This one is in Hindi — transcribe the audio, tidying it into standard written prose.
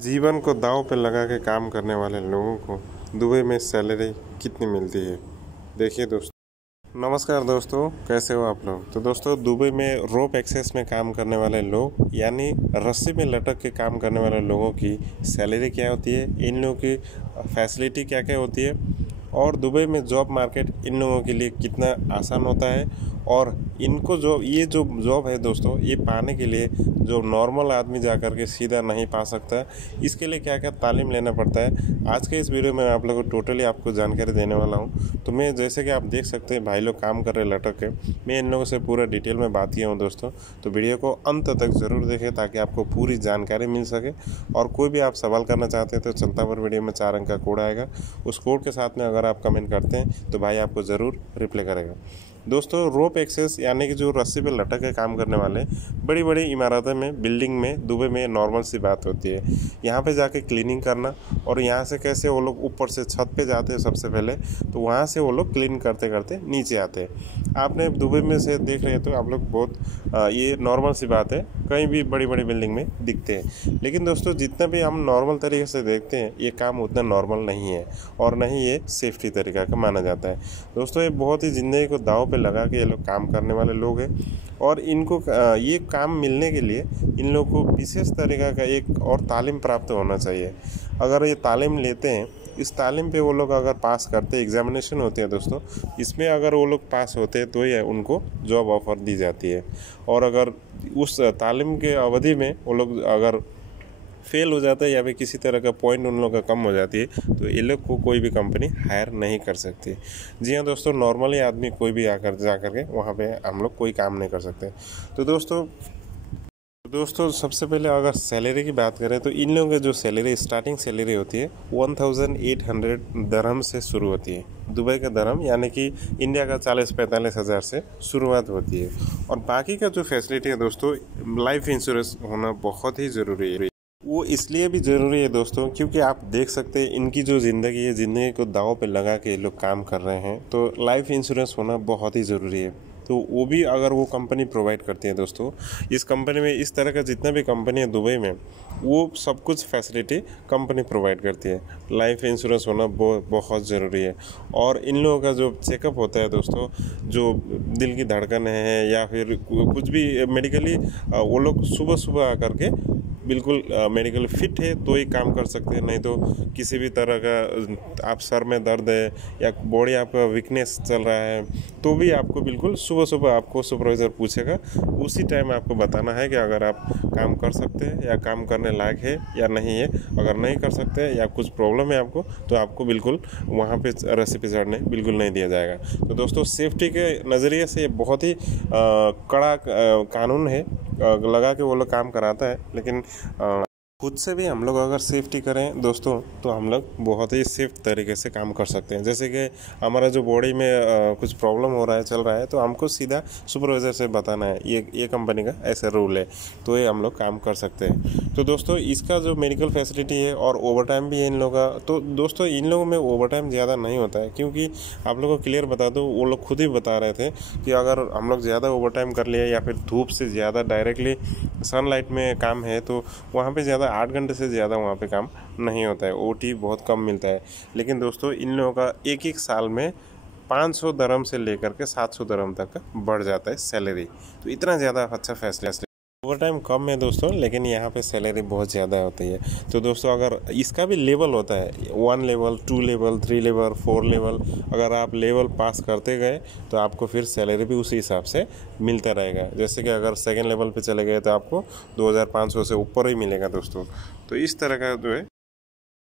जीवन को दांव पे लगा के काम करने वाले लोगों को दुबई में सैलरी कितनी मिलती है, देखिए दोस्तों। नमस्कार दोस्तों, कैसे हो आप लोग। तो दोस्तों, दुबई में रोप एक्सेस में काम करने वाले लोग यानी रस्सी में लटक के काम करने वाले लोगों की सैलरी क्या होती है, इन लोगों की फैसिलिटी क्या क्या होती है और दुबई में जॉब मार्केट इन लोगों के लिए कितना आसान होता है और इनको ये जो जॉब है दोस्तों, ये पाने के लिए जो नॉर्मल आदमी जाकर के सीधा नहीं पा सकता, इसके लिए क्या क्या तालीम लेना पड़ता है, आज के इस वीडियो में आप लोगों को टोटली आपको जानकारी देने वाला हूँ। तो मैं जैसे कि आप देख सकते हैं भाई लोग काम कर रहे लटक के, मैं इन लोगों से पूरा डिटेल में बात किया हूँ दोस्तों। तो वीडियो को अंत तक ज़रूर देखें ताकि आपको पूरी जानकारी मिल सके। और कोई भी आप सवाल करना चाहते हैं तो चलता पर वीडियो में 4 अंक का कोड आएगा, उस कोड के साथ में अगर आप कमेंट करते हैं तो भाई आपको ज़रूर रिप्लाई करेगा। दोस्तों, रोप एक्सेस यानी कि जो रस्सी पे लटक के काम करने वाले बड़ी बड़ी इमारतों में, बिल्डिंग में दुबई में नॉर्मल सी बात होती है। यहाँ पे जाके क्लीनिंग करना और यहाँ से कैसे वो लोग ऊपर से छत पे जाते हैं सबसे पहले, तो वहाँ से वो लोग क्लीन करते करते नीचे आते हैं। आपने दुबई में से देख रहे हैं तो आप लोग बहुत ये नॉर्मल सी बात है, कहीं भी बड़ी बड़ी बिल्डिंग में दिखते हैं। लेकिन दोस्तों, जितना भी हम नॉर्मल तरीके से देखते हैं ये काम उतना नॉर्मल नहीं है और न ही ये सेफ्टी तरीका का माना जाता है। दोस्तों, ये बहुत ही ज़िंदगी को दांव पे लगा के ये लोग काम करने वाले लोग हैं और इनको ये काम मिलने के लिए इन लोगों को विशेष तरीका का एक और तालीम प्राप्त होना चाहिए। अगर ये तालीम लेते हैं, इस तालीम पे वो लोग अगर पास करते हैं, एग्जामिनेशन होते हैं दोस्तों, इसमें अगर वो लोग पास होते हैं तो ये उनको जॉब ऑफर दी जाती है। और अगर उस तालीम के अवधि में वो लोग अगर फेल हो जाता है या फिर किसी तरह का पॉइंट उन लोगों का कम हो जाती है तो ये लोग को कोई भी कंपनी हायर नहीं कर सकती। जी हाँ दोस्तों, नॉर्मली आदमी कोई भी आकर जा करके वहाँ पे हम लोग कोई काम नहीं कर सकते। तो दोस्तों सबसे पहले अगर सैलरी की बात करें तो इन लोगों की जो सैलरी स्टार्टिंग सैलरी होती है 1800 दरहम से शुरू होती है। दुबई का दरहम यानी कि इंडिया का 40-45 हज़ार से शुरुआत होती है। और बाकी का जो फैसिलिटी है दोस्तों, लाइफ इंश्योरेंस होना बहुत ही ज़रूरी है। वो इसलिए भी ज़रूरी है दोस्तों क्योंकि आप देख सकते हैं इनकी जो ज़िंदगी है, ज़िंदगी को दांव पे लगा के लोग काम कर रहे हैं, तो लाइफ इंश्योरेंस होना बहुत ही ज़रूरी है। तो वो भी अगर वो कंपनी प्रोवाइड करती है दोस्तों, इस कंपनी में इस तरह का जितना भी कंपनी है दुबई में, वो सब कुछ फैसिलिटी कंपनी प्रोवाइड करती है। लाइफ इंश्योरेंस होना बहुत ज़रूरी है। और इन लोगों का जो चेकअप होता है दोस्तों, जो दिल की धड़कन है या फिर कुछ भी मेडिकली, वो लोग सुबह सुबह आकर के बिल्कुल मेडिकल फिट है तो ही काम कर सकते हैं, नहीं तो किसी भी तरह का आप सर में दर्द है या बॉडी आपका वीकनेस चल रहा है तो भी आपको बिल्कुल सुबह सुबह आपको सुपरवाइज़र पूछेगा, उसी टाइम आपको बताना है कि अगर आप काम कर सकते हैं या काम करने लायक है या नहीं है। अगर नहीं कर सकते हैं या कुछ प्रॉब्लम है आपको तो आपको बिल्कुल वहाँ पे रस्सी पे चढ़ने बिल्कुल नहीं दिया जाएगा। तो दोस्तों, सेफ्टी के नज़रिए से बहुत ही कड़ा कानून है, लगा के वो लोग काम कराता है। लेकिन खुद से भी हम लोग अगर सेफ्टी करें दोस्तों तो हम लोग बहुत ही सेफ तरीके से काम कर सकते हैं। जैसे कि हमारा जो बॉडी में कुछ प्रॉब्लम हो रहा है, चल रहा है, तो हमको सीधा सुपरवाइज़र से बताना है ये कंपनी का ऐसा रूल है, तो ये हम लोग काम कर सकते हैं। तो दोस्तों, इसका जो मेडिकल फैसिलिटी है और ओवर टाइम भी है इन लोगों का। तो दोस्तों, इन लोगों में ओवर टाइम ज़्यादा नहीं होता है क्योंकि आप लोगों को क्लियर बता दूँ, वो लोग खुद ही बता रहे थे कि अगर हम लोग ज़्यादा ओवर टाइम कर लिया या फिर धूप से ज़्यादा डायरेक्टली सनलाइट में काम है तो वहाँ पे ज़्यादा 8 घंटे से ज़्यादा वहाँ पे काम नहीं होता है, ओटी बहुत कम मिलता है। लेकिन दोस्तों, इन लोगों का एक साल में 500 दरम से लेकर के 700 दरम तक बढ़ जाता है सैलरी। तो इतना ज़्यादा अच्छा फैसला। ओवर टाइम कम है दोस्तों, लेकिन यहाँ पे सैलरी बहुत ज़्यादा होती है। तो दोस्तों, अगर इसका भी लेवल होता है, 1 लेवल, 2 लेवल, 3 लेवल, 4 लेवल, अगर आप लेवल पास करते गए तो आपको फिर सैलरी भी उसी हिसाब से मिलता रहेगा। जैसे कि अगर सेकेंड लेवल पे चले गए तो आपको 2500 से ऊपर ही मिलेगा दोस्तों। तो इस तरह का जो है